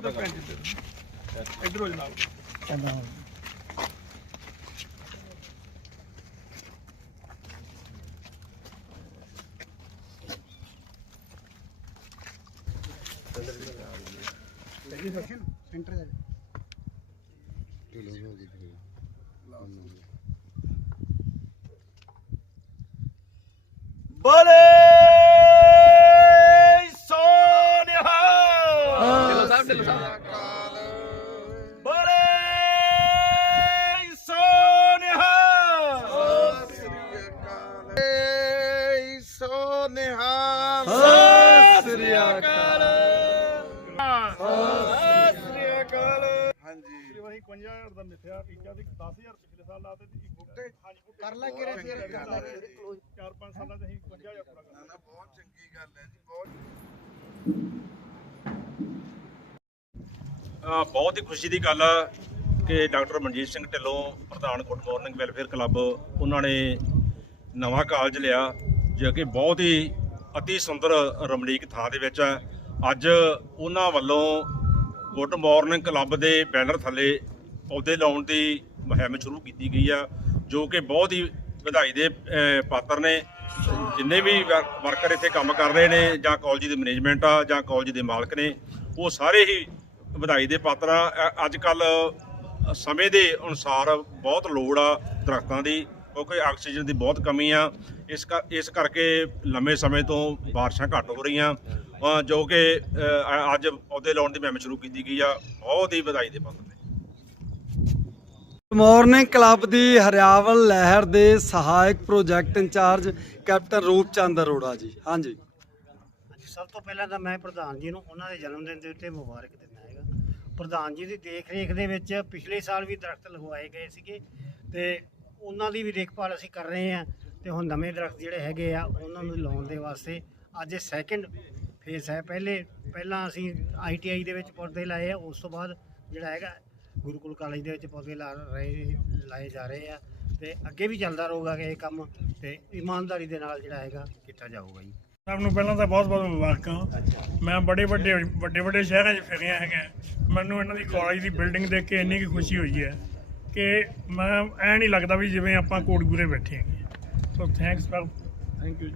ਉਹਦੇ ਪੈਂਚ ਤੇ ਇਧਰ ਢਿੱਲੋਂ ਸਾਹਿਬ ਬੋਲੇ ਸੋਨਿਹਾ ਸੋ ਨਿਹਾਲ। ਸਤਿ ਸ੍ਰੀ ਅਕਾਲ। ਸਤਿ ਸ੍ਰੀ ਅਕਾਲ ਹਾਂਜੀ ਵਾਰੀ 51000 ਦਾ ਮਿੱਥਿਆ ਟੀਚਾ ਤੇ 10000 ਪਿਛਲੇ ਸਾਲ ਲਾਤੇ ਤੇ ਇੱਕ ਬੁੱਟੇ ਹਾਂਜੀ ਬੁੱਟੇ ਕਰ ਲਾ ਕਿਰੇ ਫਿਰ ਕਰ ਲਾ ਕਿਰੇ ਚਾਰ ਪੰਜ ਸਾਲਾਂ ਚ ਅਸੀਂ 51000 ਪੂਰਾ ਕਰ ਨਾ ਨਾ ਬਹੁਤ ਚੰਗੀ ਗੱਲ ਹੈ ਜੀ ਬਹੁਤ ਬਹੁਤ ਹੀ ਖੁਸ਼ੀ ਦੀ ਗੱਲ ਆ ਕਿ ਡਾਕਟਰ ਮਨਜੀਤ ਸਿੰਘ ਢਿੱਲੋਂ, ਪ੍ਰਧਾਨ ਗੁੱਡ ਮਾਰਨਿੰਗ ਵੈਲਫੇਅਰ ਕਲੱਬ, ਉਹਨਾਂ ਨੇ ਨਵਾਂ ਕਾਲਜ ਲਿਆ, ਜੋ ਕਿ ਬਹੁਤ ਹੀ ਅਤੀ ਸੁੰਦਰ ਰਮਣੀਕ ਥਾਂ ਦੇ ਵਿੱਚ ਹੈ ਅੱਜ ਉਹਨਾਂ ਵੱਲੋਂ ਗੁੱਡ ਮਾਰਨਿੰਗ ਕਲੱਬ ਦੇ ਬੈਨਰ ਥੱਲੇ ਪੌਦੇ ਲਾਉਣ ਦੀ ਮੁਹਿੰਮ ਸ਼ੁਰੂ ਕੀਤੀ ਗਈ ਆ, ਜੋ ਕਿ ਬਹੁਤ ਹੀ ਵਧਾਈ ਦੇ ਪਾਤਰ ਨੇ। ਜਿੰਨੇ ਵੀ ਵਰ- ਵਰਕਰ ਇੱਥੇ ਕੰਮ ਕਰ ਰਹੇ ਨੇ, ਜਾਂ ਕਾਲਜ ਦੀ ਮੈਨੇਜਮੈਂਟ ਆ, ਜਾਂ ਕਾਲਜ ਦੇ ਮਾਲਕ ਨੇ, ਉਹ ਸਾਰੇ ਹੀ ਵਧਾਈ ਦੇ ਪਾਤਰ ਆ। ਅ- ਅੱਜ ਕੱਲ ਸਮੇਂ ਦੇ ਅਨੁਸਾਰ ਬਹੁਤ ਲੋੜ ਆ ਦਰਖਤਾਂ ਦੀ ਕਿਉਂਕਿ ਆਕਸੀਜਨ ਦੀ ਬਹੁਤ ਕਮੀ ਆ। ਇਸ ਇਸ ਕਰਕੇ ਲੰਮੇ ਸਮੇਂ ਤੋਂ ਬਾਰਿਸ਼ਾਂ ਘੱਟ ਹੋ ਰਹੀਆਂ। ਜੋ ਕਿ ਅੱਜ ਪੌਦੇ ਲਾਉਣ ਦੀ ਮੁਹਿੰਮ ਸ਼ੁਰੂ ਕੀਤੀ ਗਈ ਆ। ਬਹੁਤ ਹੀ ਵਧਾਈ ਦੇ ਪਾਤਰ ਨੇ। ਮਾਰਨਿੰਗ ਕਲੱਬ ਦੀ ਹਰਿਆਵਲ ਲਹਿਰ ਦੇ ਸਹਾਇਕ project incharge captain Roopchand Arora ji. ਹਾਂਜੀ। ਸਭ ਤੋਂ ਪਹਿਲਾਂ ਤਾਂ ਮੈਂ ਪ੍ਰਧਾਨ ਜੀ ਨੂੰ ਉਹਨਾਂ ਦੇ ਜਨਮ ਦਿਨ ਦੇ ਉੱਤੇ ਮੁਬਾਰਕ ਦਿੰਦਾ ਪ੍ਰਧਾਨ ਜੀ ਦੀ ਦੇਖ ਰੇਖ ਦੇ ਵਿੱਚ ਪਿਛਲੇ ਸਾਲ ਵੀ ਦਰਖਤ ਲਗਵਾਏ ਗਏ ਸੀਗੇ ਤੇ ਉਹਨਾਂ ਦੀ ਵੀ ਦੇਖਭਾਲ ਅਸੀਂ ਕਰ ਰਹੇ ਹਾਂ ਤੇ ਹੁਣ ਨਵੇਂ ਦਰਖਤ ਜਿਹੜੇ ਹੈਗੇ ਆ, ਉਹਨਾਂ ਨੂੰ ਲਾਉਣ ਦੇ ਵਾਸਤੇ ਅੱਜ ਇਹ ਸੈਕੰਡ ਫੇਸ ਹੈ। ਪਹਿਲੇ, ਪਹਿਲਾਂ ਅਸੀਂ ਆਈਟੀਆਈ ਦੇ ਵਿੱਚ ਪੌਦੇ ਲਾਏ ਆ, ਉਸ ਤੋਂ ਬਾਅਦ ਜਿਹੜਾ ਹੈਗਾ ਗੁਰੂਕੁਲ ਕਾਲਜ ਦੇ ਵਿੱਚ ਪੌਦੇ ਲਾ ਰਹੇ, ਲਾਏ ਜਾ ਰਹੇ ਆ ਤੇ ਅੱਗੇ ਵੀ ਚੱਲਦਾ ਰਹੂਗਾ ਇਹ ਕੰਮ ਤੇ ਇਮਾਨਦਾਰੀ ਦੇ ਨਾਲ ਜਿਹੜਾ ਹੈਗਾ ਕੀਤਾ ਜਾਊਗਾ ਜੀ। ਸਭ ਨੂੰ ਪਹਿਲਾਂ ਤਾਂ ਬਹੁਤ ਬਹੁਤ ਮੁਬਾਰਕਾਂ। ਮੈਂ ਬੜੇ ਵੱਡੇ ਵੱਡੇ ਵੱਡੇ ਸ਼ਹਿਰਾਂ 'ਚ ਫਿਰਿਆ ਹੈਗਾ। ਮੈਨੂੰ ਇਹਨਾਂ ਦੀ ਕਾਲਜ ਦੀ ਬਿਲਡਿੰਗ ਦੇਖ ਕੇ ਇੰਨੀ ਕੁ ਖੁਸ਼ੀ ਹੋਈ ਹੈ ਕਿ ਮੈਂ ਐ ਨਹੀਂ ਲੱਗਦਾ ਵੀ ਜਿਵੇਂ ਆਪਾਂ ਕੋਟਪੂਰੇ ਬੈਠੇ ਹੈਗੇ। So thanks for thank you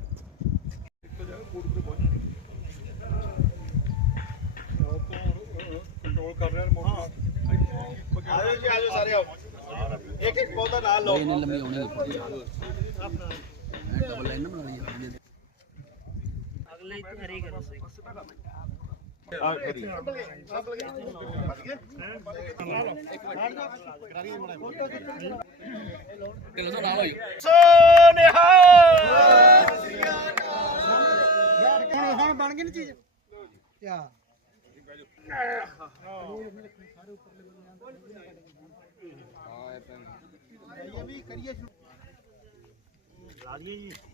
control ਕਰ ਰਿਹਾ ਮੋਟਰ ਆਜੋ ਜੀ ਆਜੋ ਸਾਰੇ ਆਓ ਇੱਕ ਇੱਕ ਪੌਦਾ ਨਾਲ ਲਾਓ। ਇਹਨੇ ਲੰਮੀ ਆਉਣੀ ਡਬਲ ਲਾਈਨ ਨਾ ਬਣਾ ਲਈ ਅਗਲੇ ਹਰੀ ਕਰੋ ਢਿੱਲੋਂ ਸਾਹਿਬ ਨਾਲ ਹੋਈ ਸੋਨਿਹਾ। ਹੁਣ ਹੁਣ ਬਣ ਗਈ ਨਾ ਚੀਜ਼ ਕਿਆ ਲਾ ਦਈਏ ਜੀ।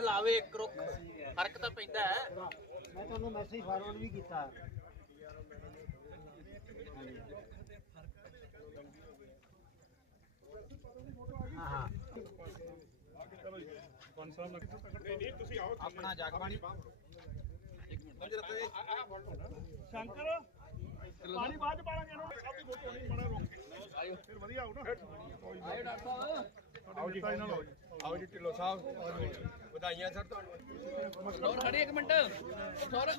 ਲਾਵੇ ਇੱਕ ਰੁੱਖ। ਫ਼ਰਕ ਤਾਂ ਪੈਂਦਾ ਹੈ। ਮੈਂ ਤੁਹਾਨੂੰ ਮੈਸੇਜ ਫਾਰਵਰਡ ਵੀ ਕੀਤਾ। ਹਾਂ ਹਾਂ। ਆਪਣਾ ਜਗ ਪਾਣੀ ਸ਼ੰਕਰ ਪਾਣੀ ਬਾਅਦ ਚ ਪਾਣਾਗੇ ਇਹਨੂੰ ਸਭ ਦੀ ਫੋਟੋ ਨਹੀਂ ਮਾੜਾ ਰੋਕ ਫਿਰ ਵਧੀਆ ਆਉ ਨਾ। ਆਇਓ ਡਾਕਟਰ ਸਾਹਿਬ ਆਓ ਜੀ। ਨਾਲ ਆਓ ਜੀ ਆਓ ਜੀ ਢਿੱਲੋਂ ਸਾਹਿਬ। ਵਧਾਈਆਂ ਸਰ ਤੁਹਾਨੂੰ। ਹੋਰ ਖੜੀ ਇੱਕ ਮਿੰਟ। ਹੋਰ।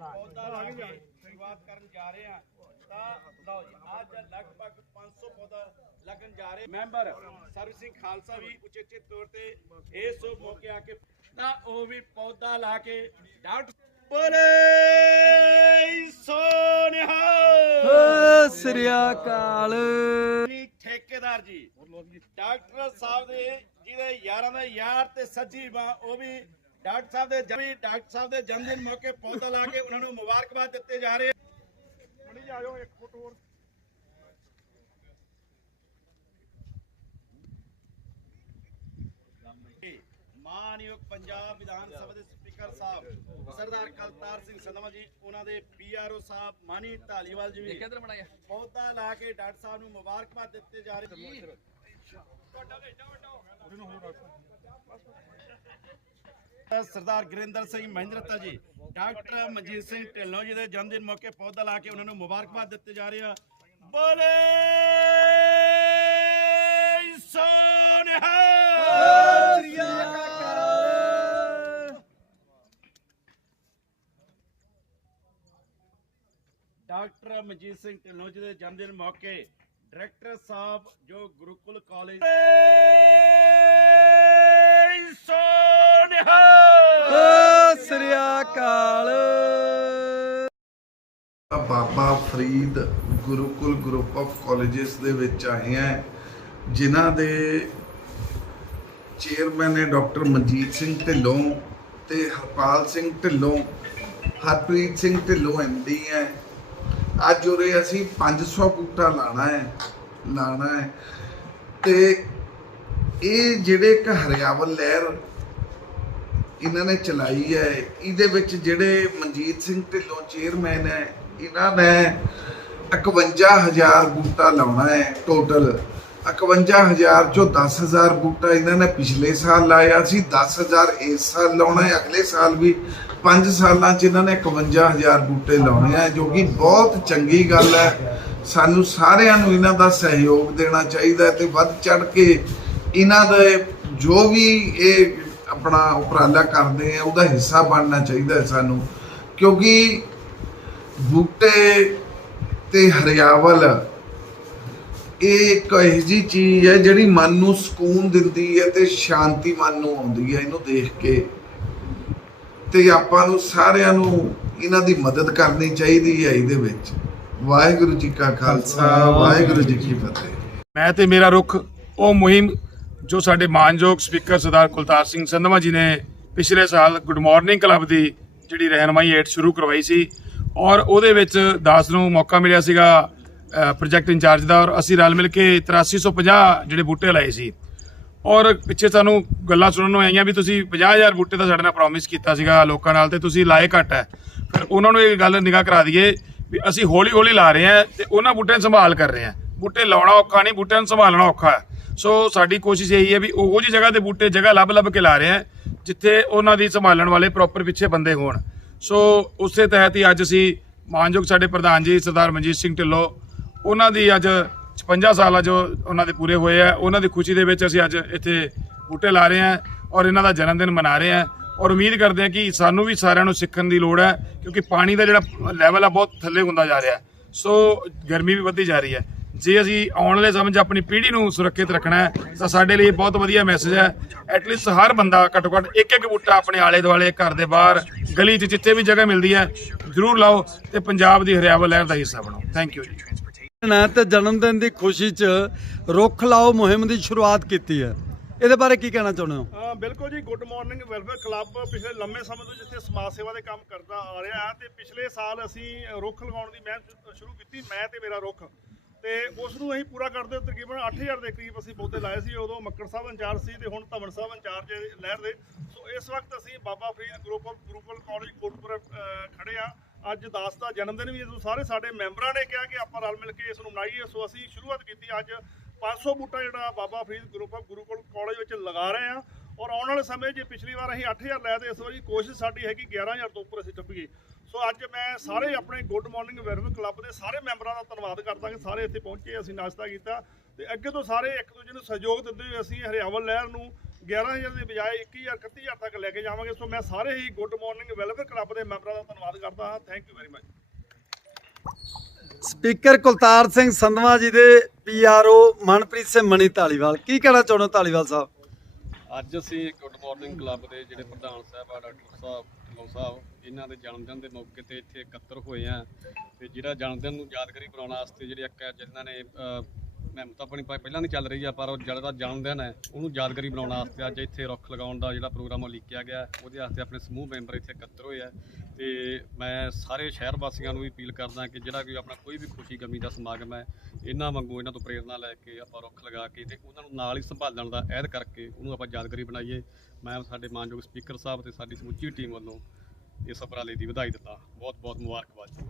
ਪੌਦਾ ਲਾ ਕੇ ਸ਼ੁਰੂਆਤ ਕਰਨ ਜਾ ਰਹੇ ਹਾਂ। ਤਾਂ ਲਓ ਜੀ ਅੱਜ ਲਗਭਗ 500 ਪੌਦਾ ਲੱਗਣ ਜਾ ਰਹੇ। ਮੈਂਬਰ ਸਰਵ ਸਿੰਘ ਖਾਲਸਾ ਵੀ ਉਚੇਚੇ ਤੌਰ ਤੇ ਇਸ ਸ਼ੁਭ ਮੌਕੇ ਆ ਕੇ ਤਾਂ ਉਹ ਵੀ ਪੌਦਾ ਲਾ ਕੇ ਡਾਕਟਰ ਬੋਲੇ ਸੋਨਿਹਾ ਓ ਸ੍ਰੀ ਅਕਾਲ। ਜੀ ਠੇਕੇਦਾਰ ਜੀ ਡਾਕਟਰ ਸਾਹਿਬ ਦੇ ਜਿਹਦੇ ਯਾਰਾਂ ਦਾ ਯਾਰ ਤੇ ਸੱਜੀ ਬਾ ਉਹ ਵੀ ਡਾਕਟਰ ਸਾਹਿਬ ਦੇ ਜਨਮ ਡਾਕਟਰ ਸਾਹਿਬ ਦੇ ਜਨਮ ਦਿਨ ਮੌਕੇ ਪੌਦਾ ਲਾ ਕੇ ਉਹਨਾਂ ਨੂੰ ਮੁਬਾਰਕਬਾਦ ਦਿੱਤੇ ਜਾ ਰਹੇ ਮਣੀ ਜਾਓ ਇੱਕ ਫੋਟੋ ਹੋਰ। ਮਾਨਯੋਗ ਪੰਜਾਬ ਵਿਧਾਨ ਸਭਾ ਦੇ ਸਪੀਕਰ ਸਾਹਿਬ ਸਰਦਾਰ ਕਲਤਾਰ ਸਿੰਘ ਸੰਧਵਾ ਜੀ ਉਹਨਾਂ ਦੇ ਪੀਆਰਓ ਸਾਹਿਬ ਮਾਨੀ ਢਾਲੀਵਾਲ ਜੀ ਵੀ ਕਿੱਧਰ ਬਣਾਇਆ ਪੌਦਾ ਲਾ ਕੇ ਡਾਕਟਰ ਸਾਹਿਬ ਨੂੰ ਮੁਬਾਰਕਬਾਦ ਦਿੱਤੇ ਜਾ ਰਹੇ ਸਰਦਾਰ ਗੁਰਿੰਦਰ ਸਿੰਘ ਮਹਿੰਦਰਤਾ ਜੀ, ਡਾਕਟਰ ਮਨਜੀਤ ਸਿੰਘ ਢਿੱਲੋਂ ਜੀ ਦੇ ਜਨਮ ਦਿਨ ਮੌਕੇ ਪੌਦਾ ਲਾ ਕੇ ਉਹਨਾਂ ਨੂੰ ਮੁਬਾਰਕਬਾਦ ਦਿੱਤੇ ਜਾ ਰਹੇ ਆ। ਬੋਲੇ ਸੋਨਿਹਾ ਡਾਕਟਰ ਮਨਜੀਤ ਸਿੰਘ ਢਿੱਲੋਂ ਜੀ ਦੇ ਜਨਮ ਦਿਨ ਮੌਕੇ ਡਾਇਰੈਕਟਰ ਸਾਹਿਬ ਜੋ Gurukul college Sri Akal. Baba Farid Gurukul group of colleges ਦੇ ਵਿੱਚ ਆਏ ਆ। ਜਿਨ੍ਹਾਂ ਦੇ ਚੇਅਰਮੈਨ ਨੇ ਡਾਕਟਰ ਮਨਜੀਤ ਸਿੰਘ ਢਿੱਲੋਂ ਤੇ ਹਰਪਾਲ ਸਿੰਘ ਢਿੱਲੋਂ, ਹਰਪ੍ਰੀਤ ਸਿੰਘ ਢਿੱਲੋਂ ਐਮਡੀ ਹੈ ਅੱਜ ਉਰੇ ਅਸੀਂ 500 ਬੂਟਾ ਲਾਣਾ ਹੈ ਲਾਣਾ ਹੈ। ਤੇ ਇਹ ਜਿਹੜੇ ਇੱਕ ਹਰਿਆਵਲ ਲਹਿਰ ਇਹਨਾਂ ਨੇ ਚਲਾਈ ਹੈ। ਇਹਦੇ ਵਿੱਚ ਜਿਹੜੇ ਮਨਜੀਤ ਸਿੰਘ ਢਿੱਲੋਂ ਚੇਅਰਮੈਨ ਹੈ, ਇਹਨਾਂ ਨੇ 51000 ਬੂਟਾ ਲਾਉਣਾ ਹੈ ਟੋਟਲ 51000 ਚੋਂ 10000 ਬੂਟਾ ਇਹਨਾਂ ਨੇ ਪਿਛਲੇ ਸਾਲ ਲਾਇਆ ਸੀ 10000 ਇਸ ਸਾਲ ਲਾਉਣਾ ਹੈ, ਅਗਲੇ ਸਾਲ ਵੀ 5 ਸਾਲਾਂ 'ਚ ਇਹਨਾਂ ਨੇ 51000 ਬੂਟੇ ਲਾਉਣੇ ਆ, ਜੋ ਕਿ ਬਹੁਤ ਚੰਗੀ ਗੱਲ ਹੈ। ਸਾਨੂੰ ਸਾਰਿਆਂ ਨੂੰ ਇਹਨਾਂ ਦਾ ਸਹਿਯੋਗ ਦੇਣਾ ਚਾਹੀਦਾ ਹੈ ਤੇ ਵੱਧ ਚੜ ਕੇ ਇਹਨਾਂ ਦੇ ਜੋ ਵੀ ਇਹ ਆਪਣਾ ਉਪਰਾਲਾ ਕਰਦੇ ਆ, ਉਹਦਾ ਹਿੱਸਾ ਬਣਨਾ ਚਾਹੀਦਾ ਹੈ ਸਾਨੂੰ। ਕਿਉਂਕਿ ਬੂਟੇ ਤੇ ਹਰਿਆਵਲ, ਇਹ ਇੱਕ ਇਹੋ ਜਿਹੀ ਚੀਜ਼ ਹੈ ਜਿਹੜੀ ਮਨ ਨੂੰ ਸਕੂਨ ਦਿੰਦੀ ਹੈ ਤੇ ਸ਼ਾਂਤੀ ਮਨ ਨੂੰ ਆਉਂਦੀ ਹੈ ਇਹਨੂੰ ਦੇਖ ਕੇ। ਤੇ ਆਪਾਂ ਨੂੰ ਸਾਰਿਆਂ ਨੂੰ ਇਹਨਾਂ ਦੀ ਮਦਦ ਕਰਨੀ ਚਾਹੀਦੀ ਹੈ ਇਹਦੇ ਵਿੱਚ। ਵਾਹਿਗੁਰੂ ਜੀ ਕਾ ਖਾਲਸਾ, ਵਾਹਿਗੁਰੂ ਜੀ ਕੀ ਫਤਿਹ। ਮੈਂ ਤੇ ਮੇਰਾ ਰੁਖ, ਉਹ ਮੁਹਿੰਮ ਜੋ ਸਾਡੇ ਮਾਨਯੋਗ ਸਪੀਕਰ ਸਰਦਾਰ ਕੁਲਤਾਰ ਸਿੰਘ ਸੰਧਵਾ ਜੀ ਨੇ ਪਿਛਲੇ ਸਾਲ ਗੁੱਡ ਮਾਰਨਿੰਗ ਕਲੱਬ ਦੀ ਜਿਹੜੀ ਰਹਿਨਮਾਈ ਏਟ ਸ਼ੁਰੂ ਕਰਵਾਈ ਸੀ ਔਰ ਉਹਦੇ ਵਿੱਚ ਦਾਸ ਨੂੰ ਮੌਕਾ ਮਿਲਿਆ ਸੀਗਾ ਪ੍ਰੋਜੈਕਟ ਇੰਚਾਰਜ ਦਾ ਔਰ ਅਸੀਂ ਰਲ ਮਿਲ ਕੇ 8350 ਜਿਹੜੇ ਬੂਟੇ ਲਾਏ ਸੀ। ਔਰ ਪਿੱਛੇ ਸਾਨੂੰ ਗੱਲਾਂ ਸੁਣਨ ਨੂੰ ਆਈਆਂ ਵੀ ਤੁਸੀਂ 50000 ਬੂਟੇ ਦਾ ਸਾਡੇ ਨਾਲ ਪ੍ਰੋਮਿਸ ਕੀਤਾ ਸੀਗਾ ਲੋਕਾਂ ਨਾਲ ਤੇ ਤੁਸੀਂ ਲਾਏ ਘੱਟ ਹੈ। ਫਿਰ ਉਹਨਾਂ ਨੂੰ ਇਹ ਗੱਲ ਨਿਗਾਹ ਕਰਾ ਦਈਏ ਵੀ ਅਸੀਂ ਹੌਲੀ ਹੌਲੀ ਲਾ ਰਹੇ ਹਾਂ ਤੇ ਉਹਨਾਂ ਬੂਟਿਆਂ ਨੂੰ ਸੰਭਾਲ ਕਰ ਰਹੇ ਹਾਂ। ਬੂਟੇ ਲਾਉਣਾ ਔਖਾ ਨਹੀਂ, ਬੂਟਿਆਂ ਨੂੰ ਸੰਭਾਲਣਾ ਔਖਾ ਹੈ। ਸੋ ਸਾਡੀ ਕੋਸ਼ਿਸ਼ ਇਹੀ ਹੈ ਵੀ ਉਹੋ ਜਿਹੀ ਜਗ੍ਹਾ ਤੇ ਬੂਟੇ ਜਗ੍ਹਾ ਲੱਭ ਲੱਭ ਕੇ ਲਾ ਰਹੇ ਹਾਂ, ਜਿੱਥੇ ਉਹਨਾਂ ਦੀ ਸੰਭਾਲਣ ਵਾਲੇ ਪ੍ਰੋਪਰ ਪਿੱਛੇ ਬੰਦੇ ਹੋਣ। ਸੋ ਉਸੇ ਤਹਿਤ ਹੀ ਅੱਜ ਅਸੀਂ ਮਾਨਯੋਗ ਸਾਡੇ ਪ੍ਰਧਾਨ ਜੀ, ਸਰਦਾਰ ਮਨਜੀਤ ਸਿੰਘ ਢਿੱਲੋਂ, ਉਹਨਾਂ ਦੀ ਅੱਜ 56 ਸਾਲ ਜੋ ਉਹਨਾਂ ਦੇ ਪੂਰੇ ਹੋਏ ਆ, ਉਹਨਾਂ ਦੀ ਖੁਸ਼ੀ ਦੇ ਵਿੱਚ ਅਸੀਂ ਅੱਜ ਇੱਥੇ ਬੂਟੇ ਲਾ ਰਹੇ ਹਾਂ ਔਰ ਇਹਨਾਂ ਦਾ ਜਨਮ ਦਿਨ ਮਨਾ ਰਹੇ ਹਾਂ। ਔਰ ਉਮੀਦ ਕਰਦੇ ਹਾਂ ਕਿ ਸਾਨੂੰ ਵੀ ਸਾਰਿਆਂ ਨੂੰ ਸਿੱਖਣ ਦੀ ਲੋੜ ਹੈ, ਕਿਉਂਕਿ ਪਾਣੀ ਦਾ ਜਿਹੜਾ ਲੈਵਲ ਆ ਬਹੁਤ ਥੱਲੇ ਹੁੰਦਾ ਜਾ ਰਿਹਾ। ਸੋ ਗਰਮੀ ਵੀ ਵੱਧਦੀ ਜਾ ਰਹੀ ਹੈ। ਜੇ ਅਸੀਂ ਆਉਣ ਵਾਲੇ ਸਮੇਂ 'ਚ ਆਪਣੀ ਪੀੜ੍ਹੀ ਨੂੰ ਸੁਰੱਖਿਅਤ ਰੱਖਣਾ ਹੈ ਤਾਂ ਸਾਡੇ ਲਈ ਬਹੁਤ ਵਧੀਆ ਮੈਸੇਜ ਹੈ। ਐਟਲੀਸਟ ਹਰ ਬੰਦਾ ਘੱਟੋ ਘੱਟ ਇੱਕ ਇੱਕ ਬੂਟਾ ਆਪਣੇ ਆਲੇ ਦੁਆਲੇ ਘਰ ਦੇ ਬਾਹਰ ਗਲੀ 'ਚ ਜਿੱਥੇ ਵੀ ਜਗ੍ਹਾ ਮਿਲਦੀ ਹੈ ਜ਼ਰੂਰ ਲਾਓ ਤੇ ਪੰਜਾਬ ਦੀ ਹਰਿਆਵਲ ਲਹਿਰ ਦਾ ਹਿੱਸਾ ਬਣੋ। ਥੈਂਕ ਯੂ ਜੀ ਨਾ ਤੇ ਜਨਮ ਦਿਨ ਦੀ ਖੁਸ਼ੀ 'ਚ ਰੁੱਖ ਲਾਓ ਮੁਹਿੰਮ ਦੀ ਸ਼ੁਰੂਆਤ ਕੀਤੀ ਹੈ। ਇਹਦੇ ਬਾਰੇ ਕੀ ਕਹਿਣਾ ਚਾਹੁੰਦੇ ਹੋ? ਬਿਲਕੁਲ ਜੀ ਗੁੱਡ ਮਾਰਨਿੰਗ ਵੈਲਫੇਅਰ ਕਲੱਬ ਪਿਛਲੇ ਲੰਮੇ ਸਮੇਂ ਤੋਂ ਜਿੱਥੇ ਸਮਾਜ ਸੇਵਾ ਦੇ ਕੰਮ ਕਰਦਾ ਆ ਰਿਹਾ ਹੈ ਤੇ ਪਿਛਲੇ ਸਾਲ ਅਸੀਂ ਰੁੱਖ ਲਗਾਉਣ ਦੀ ਮਿਹਨਤ ਸ਼ੁਰੂ ਕੀਤੀ ਮੈਂ ਤੇ ਮੇਰਾ ਰੁੱਖ। ਤੇ ਉਸ ਨੂੰ ਅਸੀਂ ਪੂਰਾ ਕਰਦੇ ਹੋਏ ਤਕਰੀਬਨ 8000 ਦੇ ਕਰੀਬ ਅਸੀਂ ਪੌਦੇ ਲਾਏ ਸੀ ਉਦੋਂ ਮੱਕੜ ਸਾਹਿਬ ਇੰਚਾਰਜ ਸੀ ਤੇ ਹੁਣ ਧਵਨ ਸਾਹਿਬ ਇੰਚਾਰਜ ਲਹਿਰ ਦੇ। ਸੋ ਇਸ ਵਕਤ ਅਸੀਂ ਬਾਬਾ ਫਰੀਦ ਗਰੁੱਪ ਆਫ ਗਰੂਪਲ ਕਾਲਜ ਕੋਟਪੁਰ ਅ, ਖੜੇ ਆ ਅੱਜ ਦਾਸ ਦਾ ਜਨਮ ਦਿਨ ਵੀ ਹੈ, ਸੋ ਸਾਰੇ ਸਾਡੇ ਮੈਂਬਰਾਂ ਨੇ ਕਿਹਾ ਕਿ ਆਪਾਂ ਰਲ ਮਿਲ ਕੇ ਇਸ ਨੂੰ ਮਨਾਈਏ ਸੋ ਅਸੀਂ ਸ਼ੁਰੂਆਤ ਕੀਤੀ ਅੱਜ 500 ਬੂਟਾ ਜਿਹੜਾ Baba Farid group of Gurukul college ਵਿੱਚ ਲਗਾ ਰਹੇ ਆ ਔਰ ਆਉਣ ਵਾਲੇ ਸਮੇਂ ਜੇ ਪਿਛਲੀ ਵਾਰ ਅਸੀਂ 8000 ਲਾਇਆ ਤੇ ਇਸ ਵਾਰੀ ਕੋਸ਼ਿਸ਼ ਸਾਡੀ ਹੈ ਕਿ 11000 ਤੋਂ ਉੱਪਰ ਅਸੀਂ ਟੱਪੀਏ ਸੋ ਅੱਜ ਮੈਂ ਸਾਰੇ ਆਪਣੇ ਗੁੱਡ ਮਾਰਨਿੰਗ ਵੈਲਫੇਅਰ ਕਲੱਬ ਦੇ ਸਾਰੇ ਮੈਂਬਰਾਂ ਦਾ ਧੰਨਵਾਦ ਕਰਦਾ ਕਿ ਸਾਰੇ ਇੱਥੇ ਪਹੁੰਚੇ, ਅਸੀਂ ਨਾਸ਼ਤਾ ਕੀਤਾ। ਤੇ ਅੱਗੇ ਤੋਂ ਸਾਰੇ ਇੱਕ ਦੂਜੇ ਨੂੰ ਸਹਿਯੋਗ ਦਿੰਦੇ ਹੋਏ ਅਸੀਂ ਹਰਿਆਵਲ ਲਹਿਰ ਨੂੰ 11000 ਦੀ ਬਜਾਏ 21000 31000 ਤੱਕ ਲੈ ਕੇ ਜਾਵਾਂਗੇ। ਸੋ ਮੈਂ ਸਾਰੇ ਹੀ ਗੁੱਡ ਮਾਰਨਿੰਗ ਵੈਲਫੇਅਰ ਕਲੱਬ ਦੇ ਮੈਂਬਰਾਂ ਦਾ ਧੰਨਵਾਦ ਕਰਦਾ ਹਾਂ। Thank you very much speaker Kultar Singh Sandhwan ji ਦੇ ਪੀਆਰਓ ਮਨਪ੍ਰੀਤ ਸਿੰਘ ਮਣੀ ਧਾਲੀਵਾਲ ਕੀ ਕਹਿਣਾ ਚਾਹੁੰਦੇ ਹੋ ਧਾਲੀਵਾਲ ਸਾਹਿਬ? ਅੱਜ ਅਸੀਂ ਗੁੱਡ ਮਾਰਨਿੰਗ ਕਲੱਬ ਦੇ ਜਿਹੜੇ ਪ੍ਰਧਾਨ ਸਾਹਿਬ ਆ, ਡਾਕਟਰ ਸਾਹਿਬ, ਢਿੱਲੋਂ ਸਾਹਿਬ, ਇਹਨਾਂ ਦੇ ਜਨਮ ਦਿਨ ਦੇ ਮੌਕੇ ਤੇ ਇੱਥੇ ਇਕੱਤਰ ਹੋਏ ਆ। ਤੇ ਜਿਹੜਾ ਜਨਮ ਦਿਨ ਨੂੰ ਯਾਦਗਾਰੀ ਬਣਾਉਣ ਵਾਸਤੇ ਜਿਹੜੇ ਇੱਕ ਜਿਨ੍ਹਾਂ ਨੇ ਅ, ਤਾਂ ਆਪਣੀ ਪ- ਪਹਿਲਾਂ ਦੀ ਚੱਲ ਰਹੀ ਆ ਪਰ ਉਹ ਜਿਹੜਾ ਜਨਮ ਦਿਨ ਹੈ ਉਹਨੂੰ ਯਾਦਗਾਰੀ ਬਣਾਉਣ ਵਾਸਤੇ ਅੱਜ ਇੱਥੇ ਰੁੱਖ ਲਗਾਉਣ ਦਾ ਜਿਹੜਾ ਪ੍ਰੋਗਰਾਮ ਉਹ ਲਿਖਿਆ ਗਿਆ ਹੈ, ਉਹਦੇ ਵਾਸਤੇ ਆਪਣੇ ਸਮੂਹ ਮੈਂਬਰ ਇੱਥੇ ਇਕੱਤਰ ਹੋਏ ਆ। ਤੇ ਮੈਂ ਸਾਰੇ ਸ਼ਹਿਰ ਵਾਸੀਆਂ ਨੂੰ ਵੀ ਅਪੀਲ ਕਰਦਾ ਕਿ ਜਿਹੜਾ ਕੋਈ ਆਪਣਾ ਕੋਈ ਵੀ ਖੁਸ਼ੀ ਗਮੀ ਦਾ ਸਮਾਗਮ ਹੈ ਇਹਨਾਂ ਵਾਂਗੂ ਇਹਨਾਂ ਤੋਂ ਪ੍ਰੇਰਣਾ ਲੈ ਕੇ ਆਪਾਂ ਰੁੱਖ ਲਗਾ ਕੇ ਤੇ ਉਹਨਾਂ ਨੂੰ ਨਾਲ ਹੀ ਸੰਭਾਲਣ ਦਾ ਅਹਿਦ ਕਰਕੇ ਉਹਨੂੰ ਆਪਾਂ ਯਾਦਗਾਰੀ ਬਣਾਈਏ। ਮੈਂ ਸਾਡੇ ਮਾਨਯੋਗ ਸਪੀਕਰ ਸਾਹਿਬ ਤੇ ਸਾਡੀ ਸਮੁੱਚੀ ਟੀਮ ਵੱਲੋਂ ਇਸ ਉਪਰਾਲੇ ਦੀ ਵਧਾਈ ਦਿੰਦਾ ਬਹੁਤ ਬਹੁਤ ਮੁਬਾਰਕਬਾਦ ਜੀ।